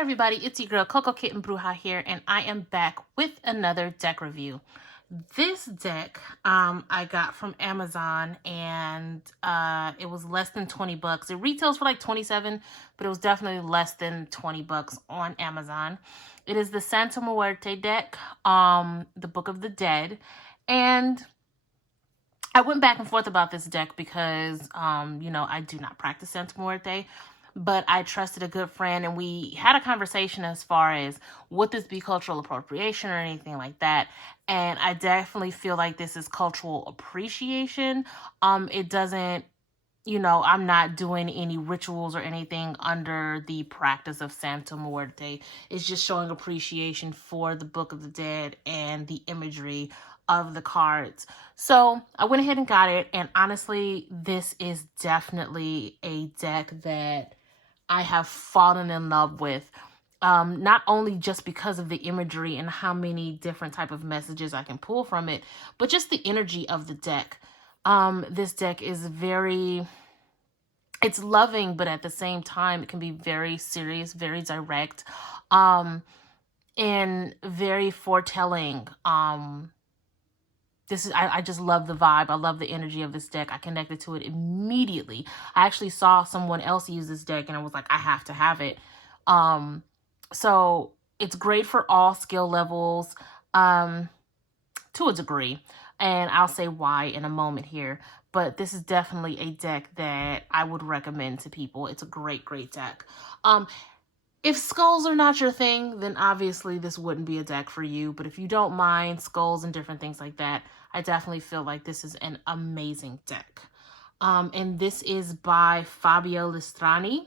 everybody, it's your girl Coco Kitten Bruja here, and I am back with another deck review. This deck I got from Amazon, and it was less than 20 bucks. It retails for like 27, but it was definitely less than 20 bucks on Amazon. It is the Santa Muerte deck, the Book of the Dead, and I went back and forth about this deck because, I do not practice Santa Muerte, but I trusted a good friend, and we had a conversation as far as would this be cultural appropriation or anything like that. And I definitely feel like this is cultural appreciation. It doesn't, I'm not doing any rituals or anything under the practice of Santa Muerte. It's just showing appreciation for the Book of the Dead and the imagery of the cards. So I went ahead and got it, and honestly, this is definitely a deck that I have fallen in love with. Not only just because of the imagery and how many different type of messages I can pull from it, but just the energy of the deck. This deck is it's loving, but at the same time, it can be very serious, very direct, and very foretelling. I just love the vibe. I love the energy of this deck. I connected to it immediately. I actually saw someone else use this deck, and I was like, I have to have it. So it's great for all skill levels, to a degree. And I'll say why in a moment here. But this is definitely a deck that I would recommend to people. It's a great, great deck. If skulls are not your thing, then obviously this wouldn't be a deck for you. But if you don't mind skulls and different things like that, I definitely feel like this is an amazing deck. And this is by Fabio Listrani.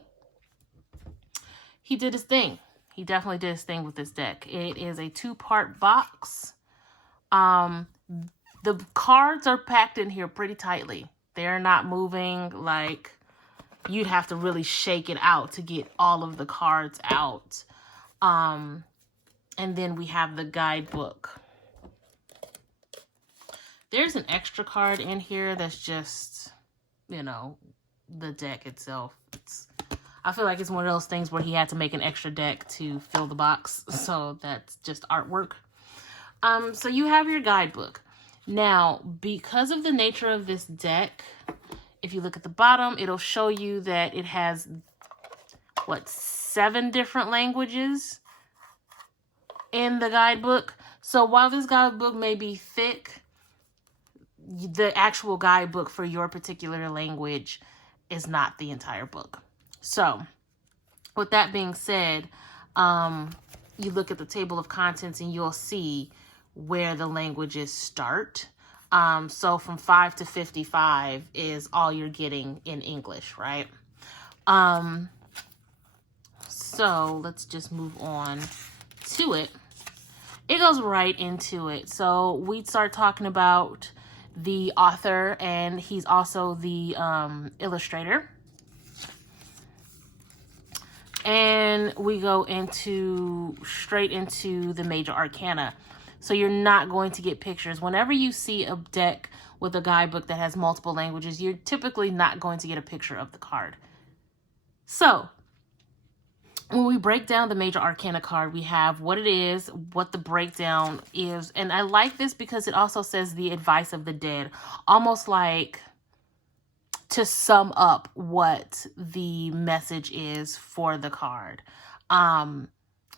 He did his thing. He definitely did his thing with this deck. It is a 2-part box. The cards are packed in here pretty tightly. They're not moving. Like, you'd have to really shake it out to get all of the cards out. And then we have the guidebook. There's an extra card in here that's just, the deck itself. I feel like it's one of those things where he had to make an extra deck to fill the box. So that's just artwork. So you have your guidebook. Now, because of the nature of this deck, if you look at the bottom, it'll show you that it has, 7 different languages in the guidebook. So while this guidebook may be thick, the actual guidebook for your particular language is not the entire book. So with that being said, you look at the table of contents and you'll see where the languages start. So from 5 to 55 is all you're getting in English, right? So let's just move on to it. It goes right into it. So we start talking about the author, and he's also the illustrator. And we go straight into the major arcana. So you're not going to get pictures. Whenever you see a deck with a guidebook that has multiple languages, you're typically not going to get a picture of the card. So when we break down the major arcana card, we have what it is, what the breakdown is. And I like this because it also says the advice of the dead, almost like to sum up what the message is for the card.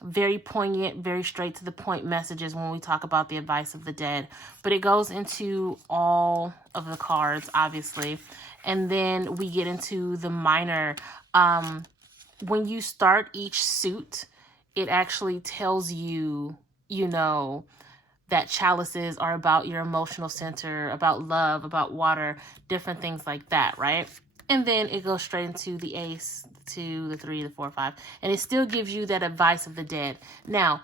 Very poignant, very straight to the point messages when we talk about the advice of the dead. But it goes into all of the cards, obviously. And then we get into the minor. When you start each suit, it actually tells you, that chalices are about your emotional center, about love, about water, different things like that, right? And then it goes straight into the ace, the 2, the 3, the 4, 5. And it still gives you that advice of the dead. Now,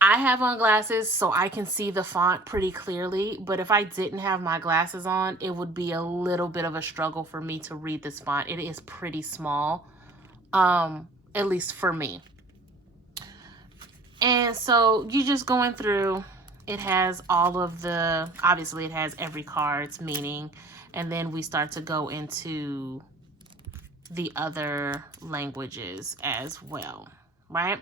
I have on glasses, so I can see the font pretty clearly. But if I didn't have my glasses on, it would be a little bit of a struggle for me to read this font. It is pretty small, at least for me. And so you just going through, it has obviously it has every card's meaning. And then we start to go into the other languages as well, right?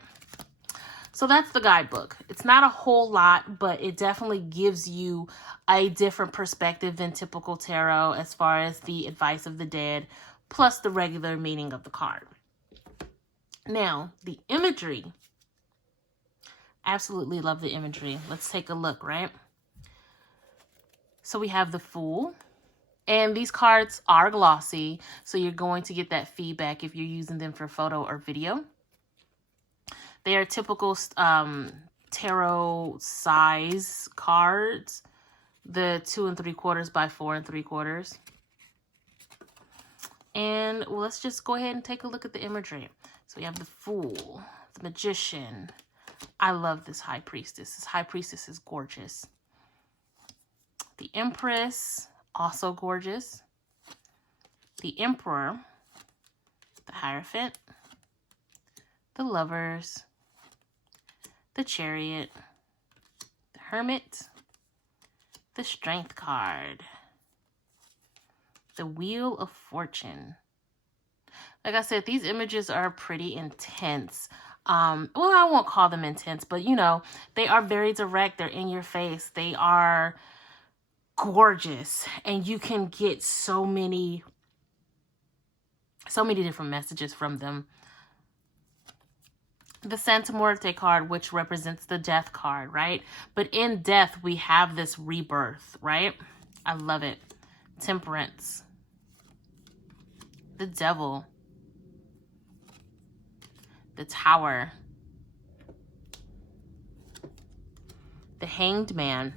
So that's the guidebook. It's not a whole lot, but it definitely gives you a different perspective than typical tarot as far as the advice of the dead, plus the regular meaning of the card. Now, the imagery. Absolutely love the imagery. Let's take a look, right? So we have the Fool. And these cards are glossy, so you're going to get that feedback if you're using them for photo or video. They are typical tarot size cards, the 2 3/4 by 4 3/4. And well, let's just go ahead and take a look at the imagery. So we have the Fool, the Magician. I love this High Priestess. This High Priestess is gorgeous. The Empress, also gorgeous. The Emperor, the Hierophant, the Lovers, the Chariot, the Hermit, the Strength card, the Wheel of Fortune. Like I said, these images are pretty intense. Well, I won't call them intense, but you know, they are very direct. They're in your face. They are gorgeous, and you can get so many different messages from them. The Santa Muerte card, which represents the death card, right? But in death, we have this rebirth, right? I love it. Temperance. The Devil. The Tower. The Hanged Man.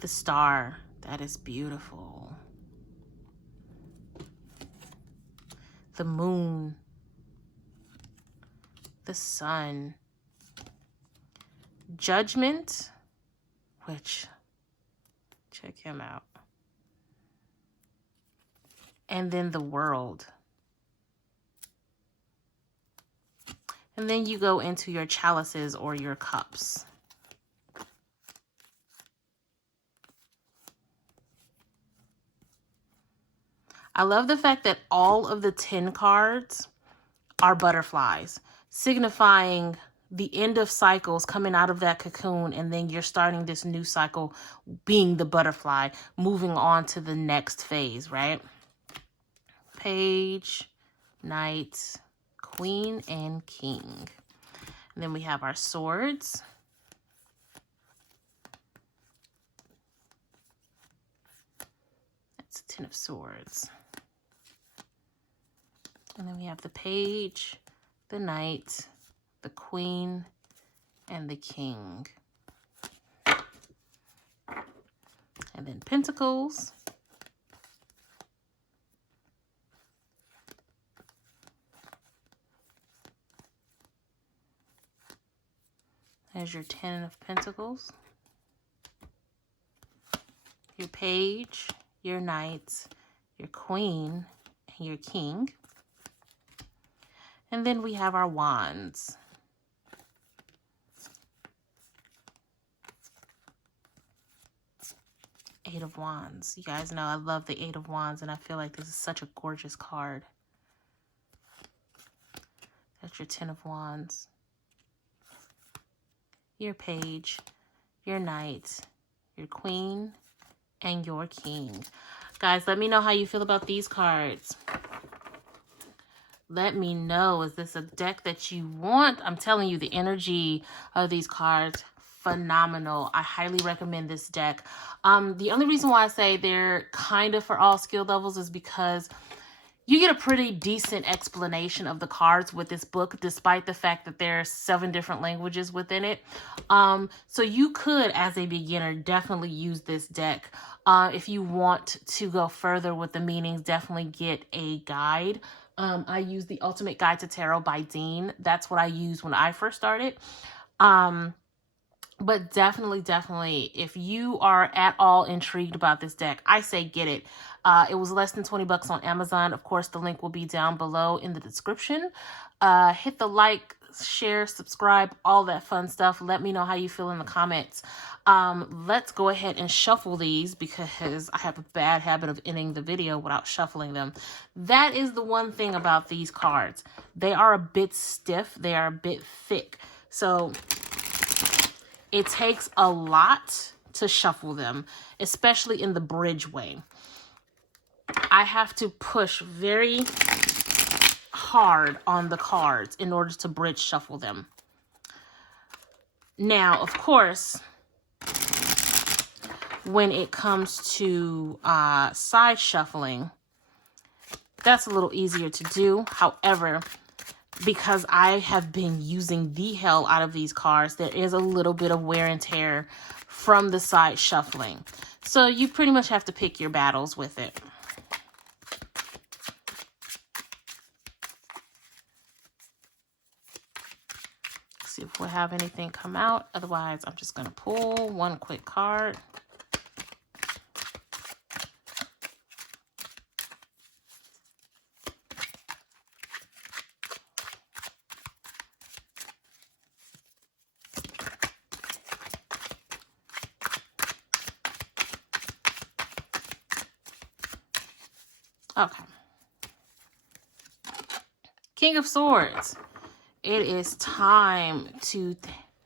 The Star. That is beautiful. The Moon. The Sun. Judgment, which, check him out. And then the World. And then you go into your chalices or your cups. I love the fact that all of the 10 cards are butterflies, signifying the end of cycles, coming out of that cocoon, and then you're starting this new cycle being the butterfly, moving on to the next phase, right? Page, Knight, Queen, and King. And then we have our swords. That's a 10 of swords. And then we have the page, the knight, the queen, and the king. And then pentacles. There's your 10 of pentacles. Your page, your knight, your queen, and your king. And then we have our wands. Eight of Wands. You guys know I love the Eight of Wands, and I feel like this is such a gorgeous card. That's your 10 of Wands. Your page, your knight, your queen, and your king. Guys, let me know how you feel about these cards. Let me know, is this a deck that you want? I'm telling you, the energy of these cards, phenomenal. I highly recommend this deck. The only reason why I say they're kind of for all skill levels is because you get a pretty decent explanation of the cards with this book, despite the fact that there are 7 different languages within it. So you could, as a beginner, definitely use this deck. If you want to go further with the meanings, definitely get a guide. I use the Ultimate Guide to Tarot by Dean. That's what I used when I first started. But definitely, if you are at all intrigued about this deck, I say get it. It was less than $20 on Amazon. Of course, the link will be down below in the description. Hit the like, share, subscribe, all that fun stuff. Let me know how you feel in the comments. Let's go ahead and shuffle these because I have a bad habit of ending the video without shuffling them. That is the one thing about these cards. They are a bit stiff. They are a bit thick. So it takes a lot to shuffle them, especially in the bridge way. I have to push very hard on the cards in order to bridge shuffle them. Now, of course, when it comes to side shuffling, that's a little easier to do. However, because I have been using the hell out of these cards, there is a little bit of wear and tear from the side shuffling. So you pretty much have to pick your battles with it. See if we'll have anything come out. Otherwise, I'm just going to pull one quick card. Okay. King of Swords. It is time to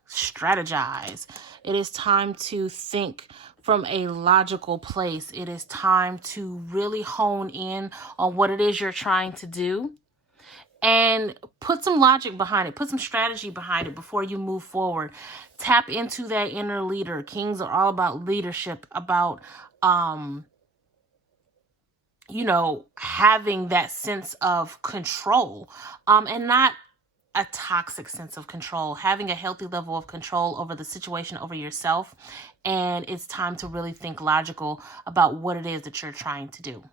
strategize. It is time to think from a logical place. It is time to really hone in on what it is you're trying to do and put some logic behind it. Put some strategy behind it before you move forward. Tap into that inner leader. Kings are all about leadership, about you know, having that sense of control, and not a toxic sense of control, having a healthy level of control over the situation, over yourself. And it's time to really think logical about what it is that you're trying to do.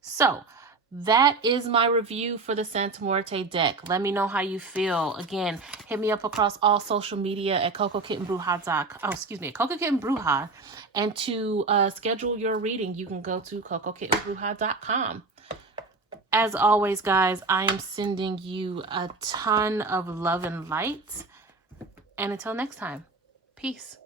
So that is my review for the Santa Muerte deck. Let me know how you feel. Again, hit me up across all social media at CocoKittenBruja. And to schedule your reading, you can go to CocoKittenBruja.com. As always, guys, I am sending you a ton of love and light. And until next time, peace.